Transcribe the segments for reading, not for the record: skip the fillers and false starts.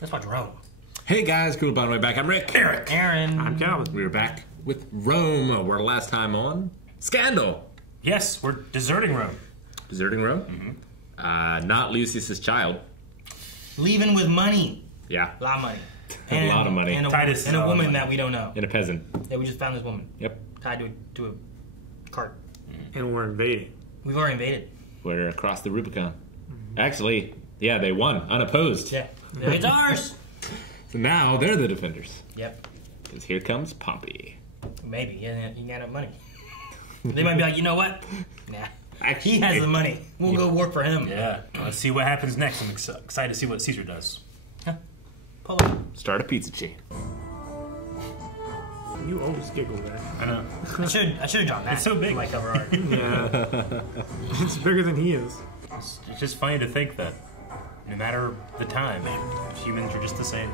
Let's watch Rome. Hey guys, cool by the way back. I'm Rick. Eric. Aaron. I'm Calvin. We're back with Rome. We're last time on Scandal. Yes, we're deserting Rome. Deserting Rome? Mm-hmm. Not Lucius's child. Leaving with money. Yeah. A lot of money. A lot of money. And a woman that we don't know. And a peasant. Yeah, we just found this woman. Yep. Tied to a cart. And we're invading. We've already invaded. We're across the Rubicon. Actually, yeah, they won, unopposed. Yeah. It's ours. So now they're the defenders. Yep. Because here comes Pompey. Maybe. He ain't got enough money. They might be like, you know what? Nah. Actually, He has the money. We'll go work for him. Yeah, let's see what happens next. I'm excited to see what Caesar does. Huh. Pull up. Start a pizza chain. You always giggle there. I know. I should have drawn that. It's so big. For my cover art. Yeah. It's bigger than he is. It's just funny to think that no matter the time, humans are just the same.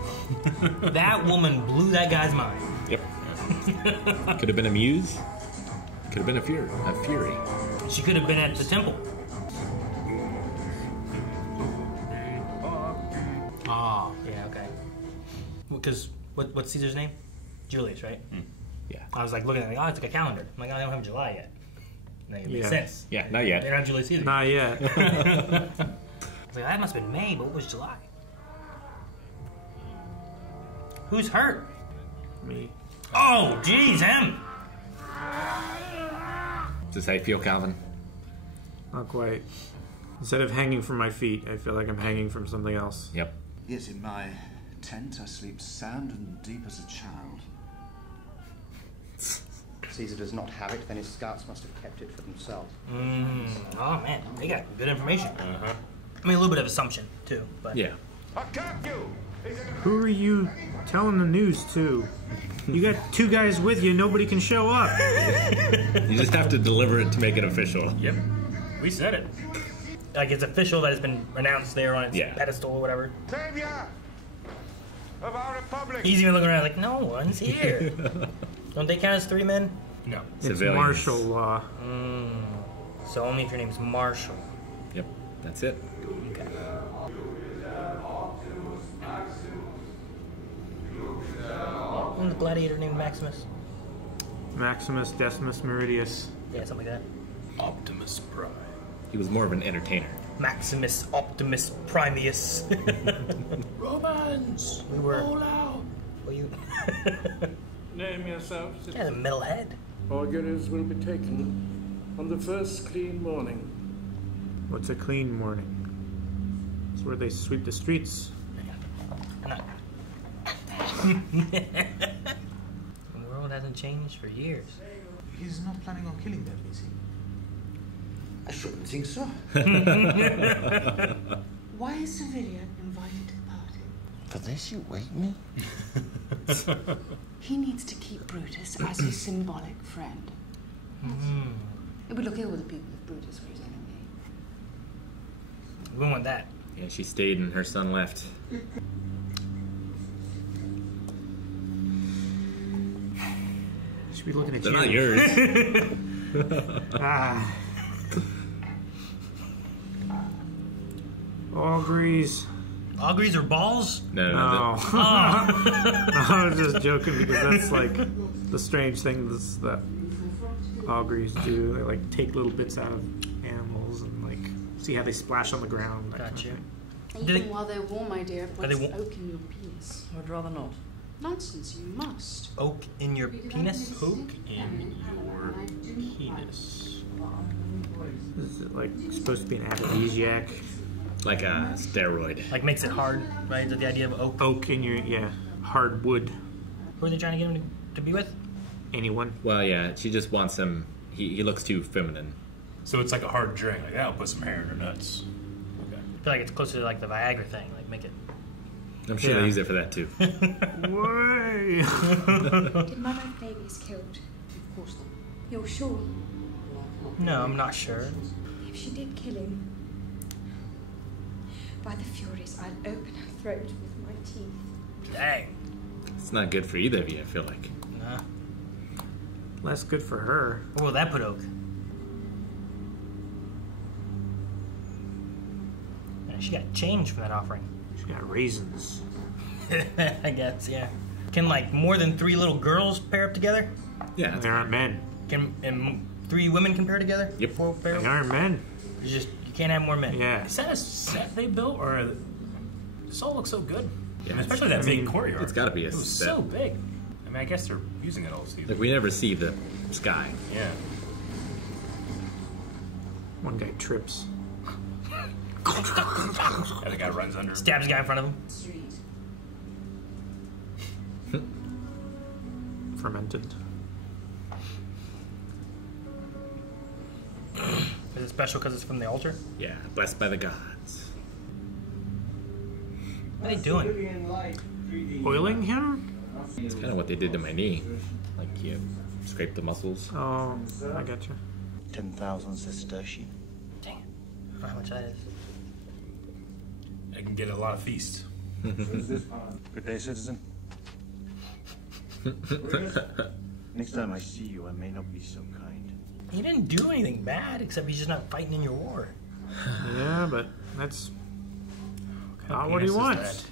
That woman blew that guy's mind. Yep. Could have been a muse. Could have been a fury. She could have been at the temple. Oh, yeah, okay. Because what's Caesar's name? Julius, right? Yeah. I was like looking at it, like, oh, it's like a calendar. I'm like, I don't have July yet. Like, it makes Yeah. sense. Yeah, not yet. They're not Julius Caesar. Not yet. I was like, that must have been May, but what was July? Who's hurt? Me. Oh, geez, him. Does this how you feel, Calvin? Not quite. Instead of hanging from my feet, I feel like I'm hanging from something else. Yep. Yes, in my tent I sleep sound and deep as a child. Caesar does not have it, then his scouts must have kept it for themselves. Oh, man, they got good information. I mean, a little bit of assumption, too, but... Yeah. Who are you telling the news to? You got two guys with you, nobody can show up. You just have to deliver it to make it official. Yep, we said it. Like, it's official that it's been announced there on its Yeah. pedestal or whatever. Savior of our republic. He's even looking around like, no one's here. Don't they count as 3 men? No. It's Civilians. martial law. So only if your name's Marshall. Yep, that's it. Okay. Wasn't the gladiator named Maximus? Maximus Decimus Meridius. Yeah, something like that. Optimus Prime. He was more of an entertainer. Maximus Optimus Primeus. Romans! We were... All out! Well, you... Name yourself. yeah, the metal head. Auguries will be taken on the first clean morning. What's a clean morning? It's where they sweep the streets. I'm not... The world hasn't changed for years. He's not planning on killing them, is he? I shouldn't think so. Why is Servilia invited to the party? For this you wake me? He needs to keep Brutus as his symbolic friend. It would look ill with the people if Brutus were his enemy. We don't want that. Yeah, she stayed and her son left. Should be looking at They're you. not yours. Ah. Auguries. Auguries or balls? No. No. I was just joking because that's like the strange thing that auguries do. They like take little bits out of animals and like see how they splash on the ground. That Gotcha. kind of thing. Even while they're warm, my dear, Are they what's wa- oak in your penis? I'd rather not. Nonsense, you must. Oak in your penis? Poke in your penis. Is it like supposed to be an aphrodisiac? Like a steroid. Like makes it hard, right? Is that the idea of oak? Oak in your, yeah, hard wood. Who are they trying to get him to be with? Anyone? Well, yeah, she just wants him. He looks too feminine. So it's like a hard drink. Like, I'll put some hair in her nuts. Okay. I feel like it's closer to like the Viagra thing. Like make it... I'm sure Yeah. they use it for that too. Way. Did my wife babies killed? Of course not. You're sure? No, I'm not sure. If she did kill him, by the Furies, I'll open her throat with my teeth. Dang. It's not good for either of you, I feel like. Nah. Less good for her. Where will that put oak? Yeah, she got change from that offering. She got raisins. I guess, yeah. Can like more than 3 little girls pair up together? Yeah. They aren't men. And 3 women can pair together? Yep. 4 pair? They aren't men. You can't have more men. Yeah. Is that a set they built, or this all looks so good? Yeah, Especially that big courtyard. It's got to be a It was set. so big. I mean, I guess they're using it all season. Like we never see the sky. Yeah. One guy trips. And the guy runs under him. Stabs the guy in front of him. Fermented. Is it special because it's from the altar? Yeah, blessed by the gods. What are they doing? Oiling him? It's kind of what they did to my knee. Like you scrape the muscles. Oh, I gotcha. 10,000 sestertian. Dang it. I don't know how much that is. I can get a lot of feast. Good day, citizen. Next time I see you, I may not be so kind. He didn't do anything bad, except he's just not fighting in your war. Yeah, but that's What not kind of what he penis is wants. that?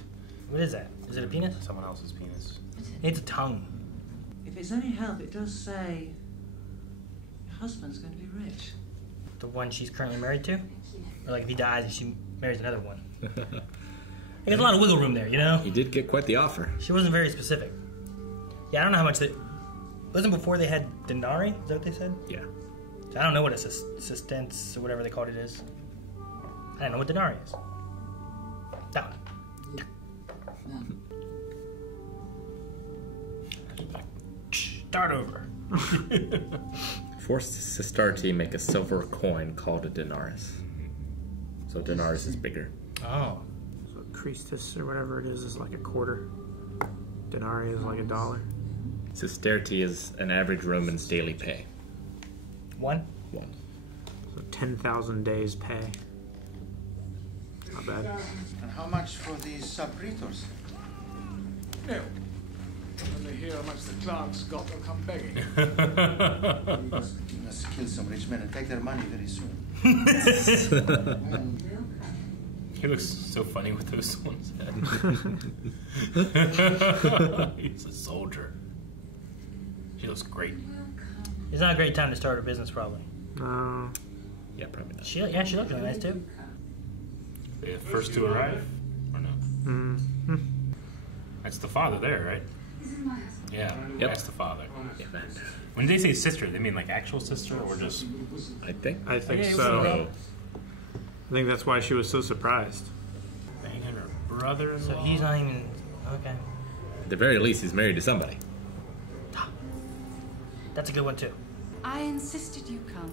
What is that? Is it a penis? Someone else's penis. It's a tongue. If it's any help, it does say your husband's going to be rich. The one she's currently married to? Or like if he dies and she marries another one. There's a lot of wiggle room there, you know? He did get quite the offer. She wasn't very specific. Yeah, I don't know how much they... Wasn't before they had denarii? Is that what they said? Yeah. I don't know what a sustance or whatever they called it is. I don't know what denarii is. That one. Start over. Forced Sistarte make a silver coin called a denarius. So denarius is bigger. Oh. So Christus or whatever it is like a quarter. Denarii is like $1. Sesterti is an average Roman's daily pay. 1? 1. So 10,000 days pay. Not bad. And how much for these sub-praetors? No. When they hear how much the clerks got, they'll come begging. You must kill some rich men and take their money very soon. He looks so funny with those ones. He's a soldier. She looks great. It's not a great time to start a business, probably. No. Yeah, probably not. She looks really nice, too. They the first to arrive? Or no? Mm-hmm. That's the father there, right? Yeah, Yep. That's the father. Yeah, man. When they say sister, they mean like actual sister or just... I think. I think Okay, so. So, I think that's why she was so surprised. Banging her brother-in-law? So he's not even... Okay. at the very least, he's married to somebody. That's a good one, too. I insisted you come.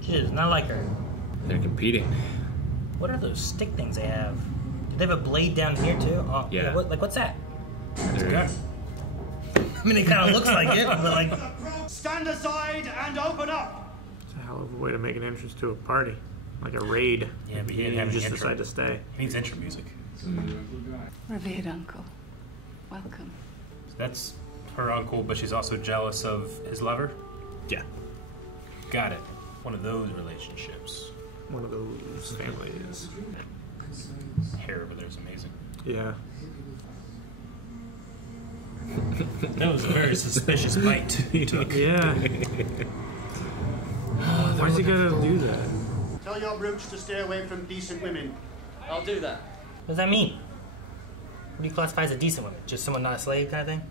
She does not like her. They're competing. What are those stick things they have? Do they have a blade down here, too? Oh, Yeah. What's that? They're- I mean, it kind of looks like it, but like... Stand aside and open up! It's a hell of a way to make an entrance to a party. Like a raid. Yeah, but he didn't You have any just intro. decide to stay. He needs intro music. Revered uncle, welcome. That's her uncle, but she's also jealous of his lover? Yeah. Got it. One of those relationships. One of those families. Hair over there's amazing. Yeah. That was a very suspicious bite he took. Yeah. Why's he gotta do that? Tell your brooch to stay away from decent women. I'll do that. What does that mean? What do you classify as a decent woman? Just someone not a slave kind of thing?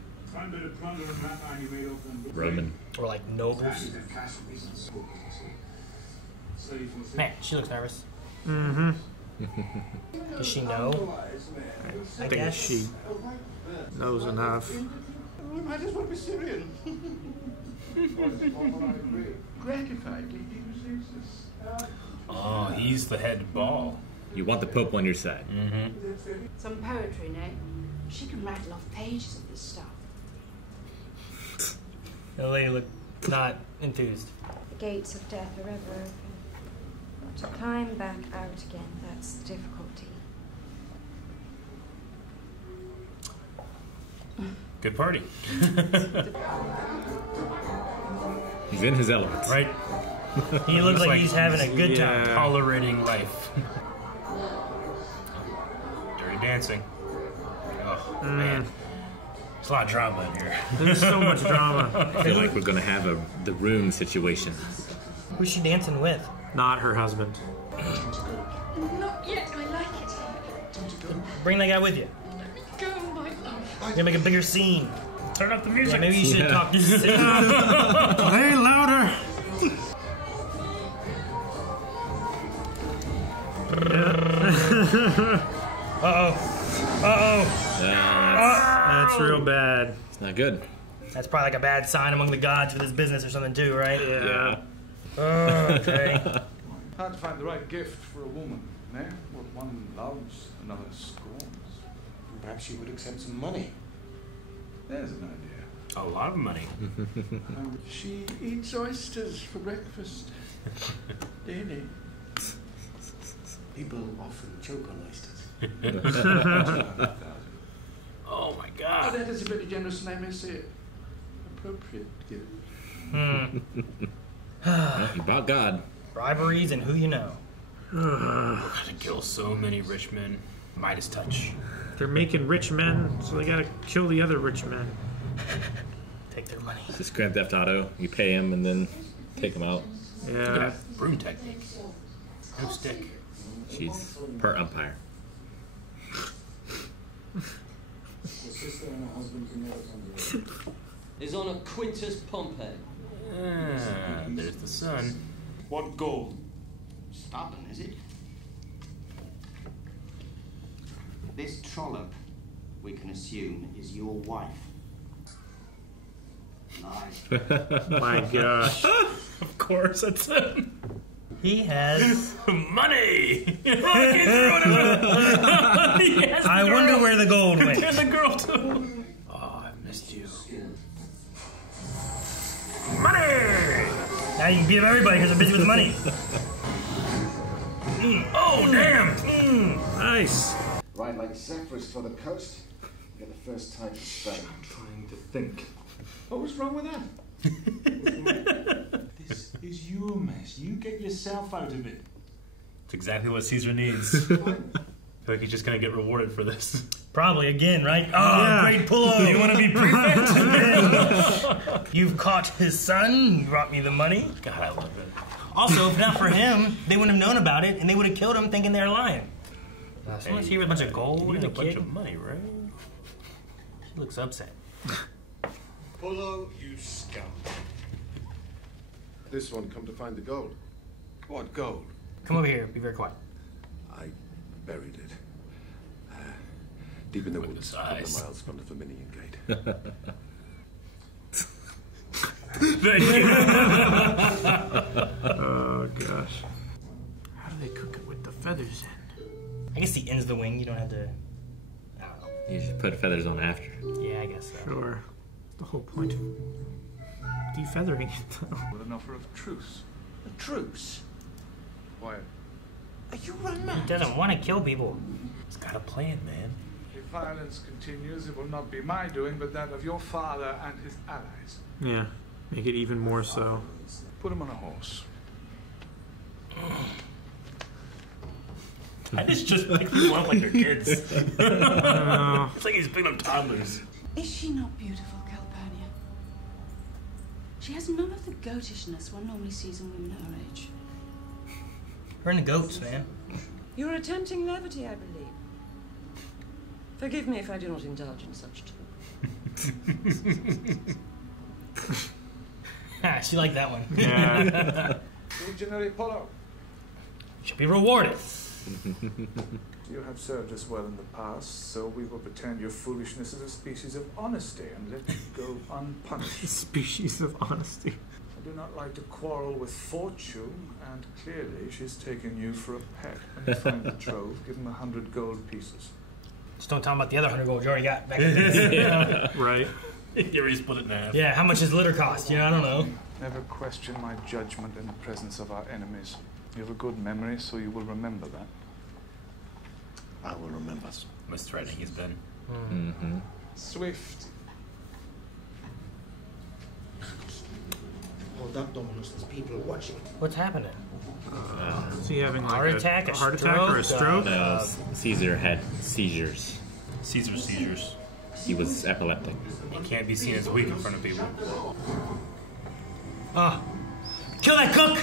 Roman. Or like nobles? Man, she looks nervous. Mm-hmm. Does she know? I I think guess. she knows enough. We might as well be Syrian. Gratifyingly deep. Oh, he's the head ball. You want the Pope on your side. Mm-hmm. Some poetry, no? She can rattle off pages of this stuff. The lady looked not enthused. The gates of death are ever open. But to climb back out again, that's the difficulty. Good party. He's in his element. Right? He looks like he's having a good time. Yeah. Tolerating life. dancing. Oh, man. There's a lot of drama in here. There's so much drama. I feel like we're gonna have the room situation. Who's she dancing with? Not her husband. Not yet. I like it. Bring that guy with you. Go, my love. You're gonna make a bigger scene. Turn up the music. Yeah, maybe you should talk to Play louder. That's real bad. It's not good. That's probably like a bad sign among the gods for this business or something too, right? Yeah. Okay. Hard to find the right gift for a woman, eh? What one loves, another scorns. Perhaps she would accept some money. There's an idea. A lot of money. She eats oysters for breakfast. Daily. People often choke on oysters. Oh my Oh, god. that is a very generous and I may say appropriate gift. About God. Briberies and who you know. We're gonna kill so many rich men. Midas touch. They're making rich men, so they gotta kill the other rich men. Take their money. This Grand Theft Auto. You pay him and then take him out. Yeah. Broom technique. No stick. She's per umpire. Is on a Quintus Pompey. There's the sun. What gold? Stubborn, is it? This trollop, we can assume, is your wife. Nice. My gosh. Of course, that's him. He has money. I wonder where the gold went. And the girl too. Oh, I missed you. Money. Now you can beat up everybody because they're busy with money. Oh, damn. Nice. Ride like Zephyrus for the coast. Get the first time to spell. I'm trying to think. What was wrong with that? This is your mess. You get yourself out of it. It's exactly what Caesar needs. I feel like he's just gonna get rewarded for this. Probably again, right? Oh, great pull-up. You want to be prefect? You've caught his son. You brought me the money. God, I love it. Also, if not for him, they wouldn't have known about it, and they would have killed him thinking they were lying. So much here with a bunch of gold and a bunch kid. of money, right? She looks upset. Polo, you scum. This one come to find the gold. What gold? Come over here. Be very quiet. I buried it. Deep in the woods, a couple of miles from the Flaminian Gate. Oh gosh. How do they cook it with the feathers in? I guess the end's the wing. You don't have to. I don't know. You should put feathers on after. Yeah, I guess so. Sure. The whole point of defeathering it, though. With an offer of truce. A truce? Why? Are you run mad? He doesn't want to kill people. He's got a plan, man. If violence continues, it will not be my doing, but that of your father and his allies. Yeah. Make it even more so. Put him on a horse. That is just like people up like their kids. It's like he's picking up toddlers. Is she not beautiful, Calpurnia? She has none of the goatishness one normally sees in women her age. We're in the goats, man. You're attempting levity, I believe. Forgive me if I do not indulge in such talk. She liked that one. Yeah. Legionary Polo. Should be rewarded. You have served us well in the past, so we will pretend your foolishness is a species of honesty and let you go unpunished. A species of honesty. I do not like to quarrel with fortune, and clearly she's taken you for a pet. When you find the trove, give him 100 gold pieces. Just don't tell him about the other 100 gold you already got back in the day. Yeah. Right. You already split it in half. Yeah, how much does litter cost? You know, I don't know. Never question my judgment in the presence of our enemies. You have a good memory, so you will remember that. I will remember. Most threatening he's been. Mm-hmm. Swift. Hold up, Dominus. There's people watching. What's happening? Is he having like Heart attack, a heart attack or a stroke? No, Caesar had seizures. Caesar's seizures. He was epileptic. He can't be seen as weak in front of people. Kill that cook!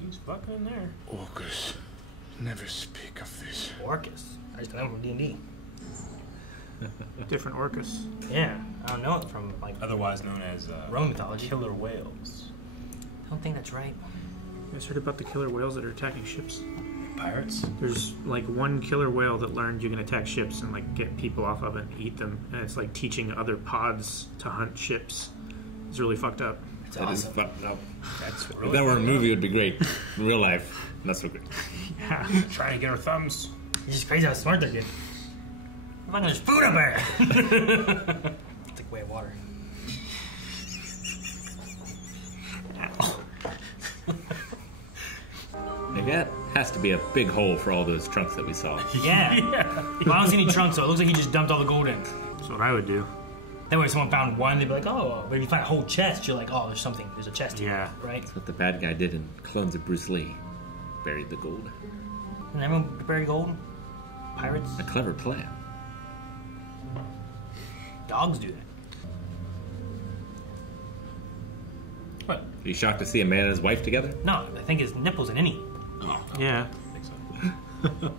He's fucking in there. Orcus, never speak of this. Orcus? I just know him from D&D. Different Orcus. Yeah, I don't know it from, like, Otherwise known as Roman mythology. killer whales. I don't think that's right. You guys heard about the killer whales that are attacking ships? Pirates? There's like one killer whale that learned you can attack ships and like get people off of it and eat them, and it's like teaching other pods to hunt ships. It's really fucked up. That is fucked up. That's If really that were a movie, it would be great. In real life, not so great. Yeah. Trying to get our thumbs. It's just crazy how smart they get. Fucking there's food up there! Take away water. That has to be a big hole for all those trunks that we saw. Yeah. Well, I don't see any trunks, so it looks like he just dumped all the gold in. That's what I would do. That way, if someone found one, they'd be like, oh. But if you find a whole chest, you're like, oh, there's a chest here. Yeah. Right? That's what the bad guy did in Clones of Bruce Lee. Buried the gold. And everyone bury gold? Pirates? A clever plan. Dogs do that. What? Are you shocked to see a man and his wife together? No, I think his nipples in any. Oh. Yeah. I think so.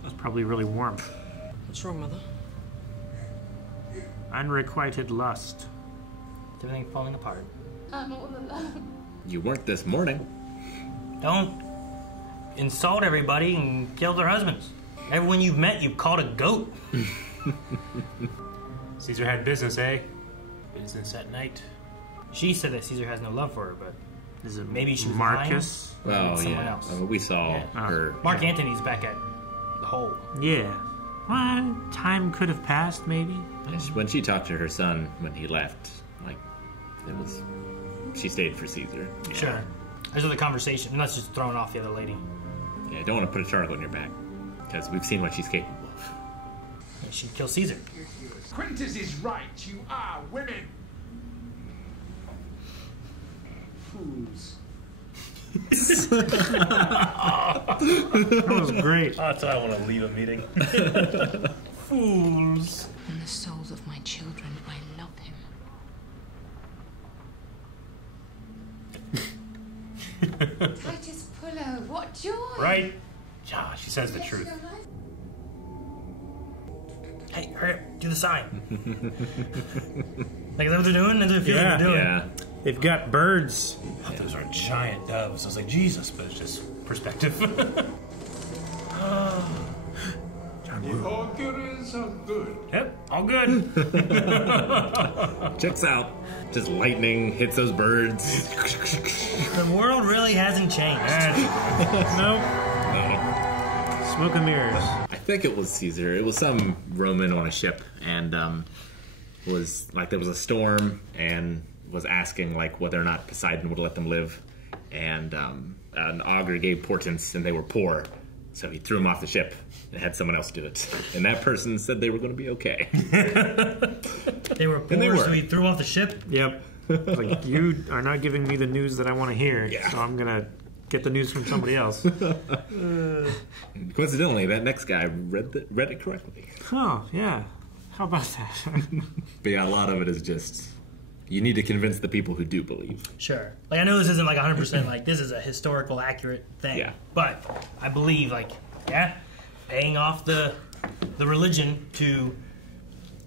It's probably really warm. What's wrong, Mother? Unrequited lust. Is everything falling apart? I'm all alone. You weren't this morning. Don't insult everybody and kill their husbands. Everyone you've met, you've called a goat. Caesar had business, eh? Business at night. She said that Caesar has no love for her, but is it maybe she was Marcus? Oh, someone yeah. else. We saw her. Mark Antony's back at the hole. Yeah. Well, time could have passed, maybe. When she talked to her son when he left, like, it was. She stayed for Caesar. Yeah. Sure. There's the conversation, and that's just throwing off the other lady. Yeah, don't want to put a target on your back, because we've seen what she's capable of. Yeah, she'd kill Caesar. Quintus is right. You are women. Fools. That was great. That's why I want to leave a meeting. Fools. In the souls of my children, I love him. Titus Pullo, what joy! Right? Yeah, she says the truth. Hey, hurry up, do the sign. Like, is that what they're doing? That's what it feels like they're doing. Yeah. They've got birds. Oh, those are giant doves. I was like, Jesus, but it's just perspective. The auguries are good. Yep, all good. Checks out. Just lightning hits those birds. The world really hasn't changed. Nope. Smoke and mirrors. I think it was Caesar. It was some Roman on a ship, and was like there was a storm, and was asking like whether or not Poseidon would let them live, and an augur gave portents, and they were poor, so he threw them off the ship and had someone else do it, and that person said they were going to be okay. They were poor, so he threw off the ship? Yep. Like, you are not giving me the news that I want to hear, so I'm going to get the news from somebody else. Coincidentally, that next guy read it correctly. Oh, yeah. How about that? But yeah, a lot of it is just, you need to convince the people who do believe. Sure. Like, I know this isn't like 100% like, this is a historical accurate thing. Yeah. But I believe, like, yeah, paying off the religion to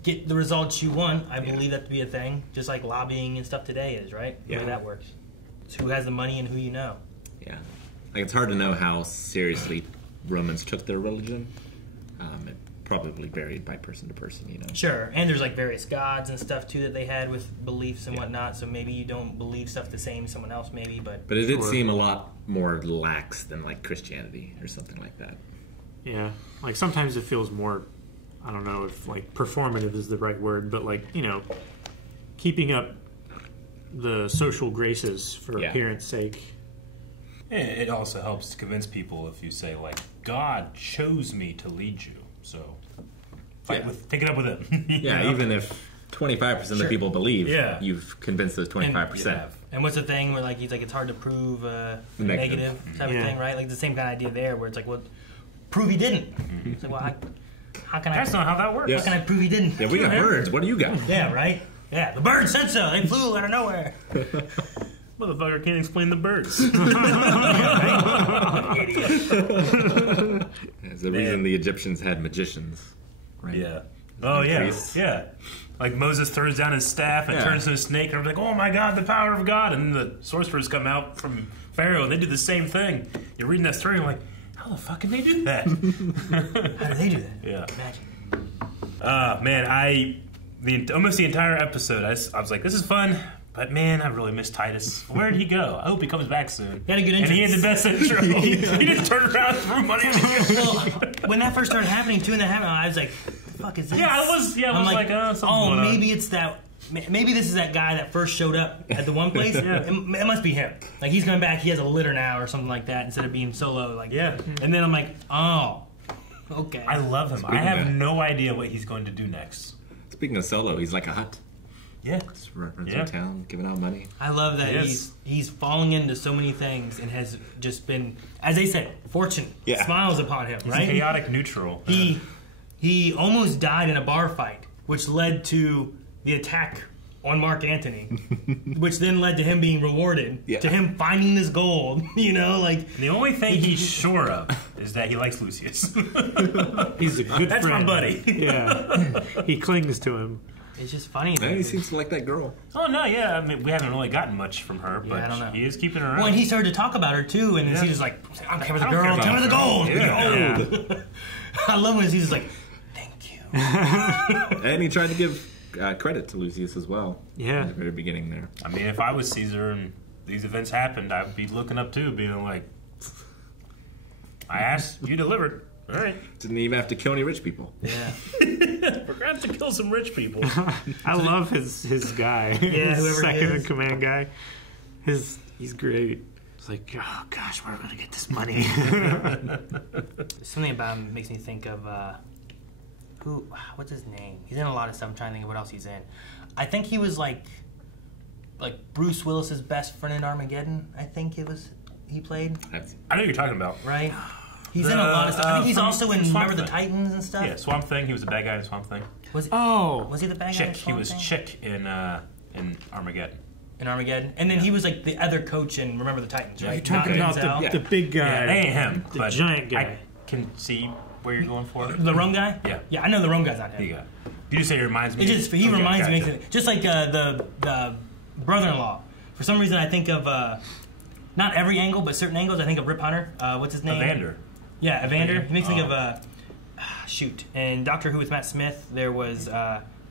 get the results you want, I believe that to be a thing. Just like lobbying and stuff today is, right? The way that works. It's who has the money and who you know. Yeah. Like, it's hard to know how seriously Romans took their religion. It probably varied by person to person, you know. Sure, and there's like various gods and stuff too that they had with beliefs and whatnot. So maybe you don't believe stuff the same as someone else, maybe. But it did seem a lot more lax than like Christianity or something like that. Yeah, like sometimes it feels more. I don't know if like performative is the right word, but like, you know, keeping up the social graces for appearance sake. It also helps to convince people if you say, like, God chose me to lead you, so take it up with him. Yeah, know? even if 25% of the people believe, Yeah. you've convinced those 25%. And what's the thing where like he's like it's hard to prove negative type of thing, right? Like the same kind of idea there, where it's like, well, prove he didn't. It's like, well, how can I? That's not how that works. How can I prove he didn't? Yeah, we got birds. What do you got? Yeah, right. Yeah, the birds said so. They flew out of nowhere. Motherfucker can't explain the birds. There's the reason the Egyptians had magicians, right? Yeah. Oh yeah. Priests. Yeah. Like Moses throws down his staff and turns into a snake, and everyone's like, "Oh my God, the power of God!" And then the sorcerers come out from Pharaoh, and they do the same thing. You're reading that story, and you're like, "How the fuck can they do that?" How do they do that? Yeah. Magic. Man, almost the entire episode, I was like, "This is fun." But man, I really miss Titus. Where'd he go? I hope he comes back soon. He had a good intro. And he had the best intro. He just turned around and threw money at me. Well, when that first started happening, 2 and a half, I was like, "What the fuck is this?" Yeah, I was like, oh, maybe it's that. Maybe this is that guy that first showed up at the one place. It must be him. Like he's coming back. He has a litter now or something like that instead of being solo. Like And then I'm like, oh, okay. I love him. I have no idea what he's going to do next. Speaking of solo, he's like a hut. Yeah. Just running through town, giving out money. I love that he's falling into so many things and has just been, as they said, fortune smiles upon him. He's right? a chaotic neutral. He almost died in a bar fight, which led to the attack on Mark Antony, which then led to him being rewarded, to him finding this gold. You know, like the only thing he's sure of is that he likes Lucius. He's a good That's friend. my buddy. Yeah, he clings to him. It's just funny. Yeah, he seems to like that girl. Oh no, yeah. I mean, we haven't really gotten much from her, but I don't know. he is keeping her around. Well, and he started to talk about her too, and he's just like, "I don't care about the girl. Tell me the gold." Yeah. I love when he's just like, "Thank you." And he tried to give credit to Lucius as well. Yeah. At the very beginning there. I mean, if I was Caesar and these events happened, I'd be looking up too, being like, "I asked, you delivered." All right. Didn't even have to kill any rich people. Yeah. Forgot to kill some rich people. I love his guy. Yeah, his whoever second he in is. command guy. He's great. It's like, oh gosh, where am I gonna get this money? Something about him makes me think of what's his name? He's in a lot of stuff. I'm trying to think of what else he's in. I think he was like Bruce Willis's best friend in Armageddon. I think he played. I know what you're talking about. Right? He's in a lot of stuff. I think he's also in Remember the Titans and stuff. Yeah, Swamp Thing. He was the bad guy in Swamp Thing. Was he the bad guy in Swamp He was Thing? Chick in Armageddon. In Armageddon, and then he was like the other coach in Remember the Titans, right? You're talking about the big guy. Yeah, that ain't him. The but giant guy. I can see where you're going for. The Rome guy? Yeah. Yeah, I know the Rome guy's not him. You just say he reminds me. He reminds me, just like the brother-in-law. For some reason, I think of not every angle, but certain angles. I think of Rip Hunter. What's his name? Evander. Yeah, Evander. He makes me think of in Doctor Who with Matt Smith. There was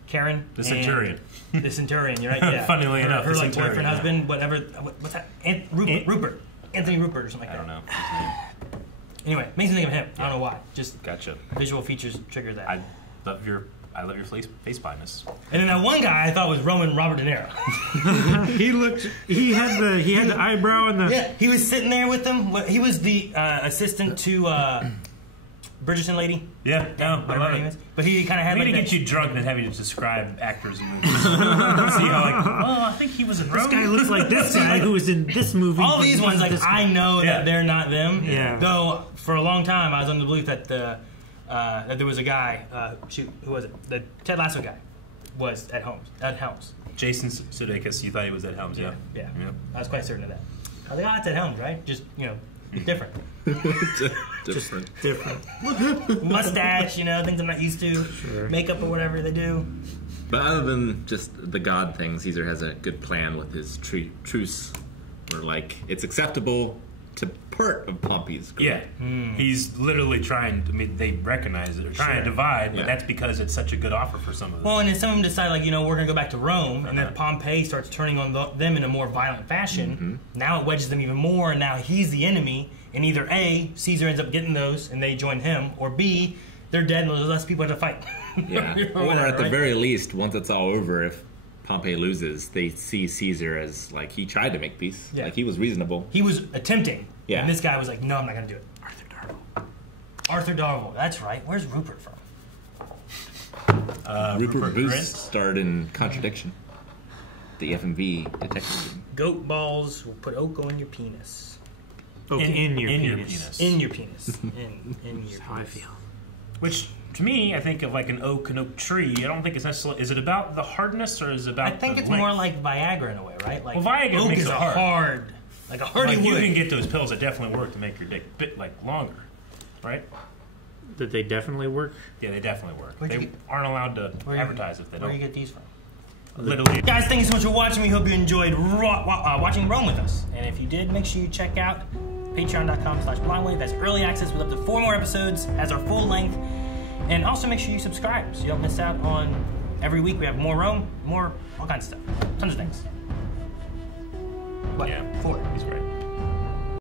Karen, the Centurion. The Centurion. You're right. Yeah. Funnily enough, her the like Centurion, boyfriend, husband, whatever. What's that? Rupert. Anthony Rupert or something like that. I don't know his name. Anyway, makes me think of him. I don't know why. Just gotcha. Visual features trigger that. I love your face blindness. And then that one guy I thought was Robert De Niro. He had the eyebrow and the. Yeah, he was sitting there with them. He was the assistant to Bridgerton lady. Yeah, no, I love it. But he kind of had. We need to get you drunk and have you describe actors in movies. See how I think he was in Rome. This guy looks like this guy who was in this movie. All these ones, like I know that they're not them. Yeah. Though for a long time I was under the belief that that there was a guy. Who was it? The Ted Lasso guy was at Helms. Jason Sudeikis. You thought he was at Helms, yeah? Yeah. I was quite certain of that. I was like, it's at Helms, right? Just different. Different. Mustache, things I'm not used to. Sure. Makeup or whatever they do. But other than just the god thing, Caesar has a good plan with his truce, where it's acceptable to part of Pompey's group. Yeah, he's literally trying. I mean, they recognize it. They're trying to divide, but that's because it's such a good offer for some of them. Well, and then some of them decide, we're going to go back to Rome, and then Pompey starts turning on them in a more violent fashion. Now it wedges them even more, and now he's the enemy. And either A, Caesar ends up getting those, and they join him, or B, they're dead, and there's less people to fight. Yeah, or at the very least, once it's all over, if Pompey loses, they see Caesar as he tried to make peace. Yeah. He was reasonable. He was attempting. Yeah. And this guy was like, no, I'm not going to do it. Arthur Darvill. That's right. Where's Rupert from? Rupert Booth starred in Contradiction. the FMV detection. Goat balls will put Oko in your penis. In your penis. In your penis. In your penis. How I feel. Which, to me, I think of like an oak tree. I don't think it's necessarily... Is it about the hardness or is it about I think the it's length? more like Viagra in a way, right? Like, well, Viagra oak makes is it a hard. Like a hardy like wood. You can get those pills that definitely work to make your dick bit like longer, right? Did they definitely work? Yeah, they definitely work. Where'd you They get- aren't allowed to advertise if they don't. Where do you get these from? Literally. Guys, thank you so much for watching. We hope you enjoyed watching Rome with us. And if you did, make sure you check out patreon.com/blindwave. That's early access with up to 4 more episodes as our full length. And also make sure you subscribe so you don't miss out on every week. We have more Rome, more all kinds of stuff. Tons of things. What? Yeah. 4. He's right.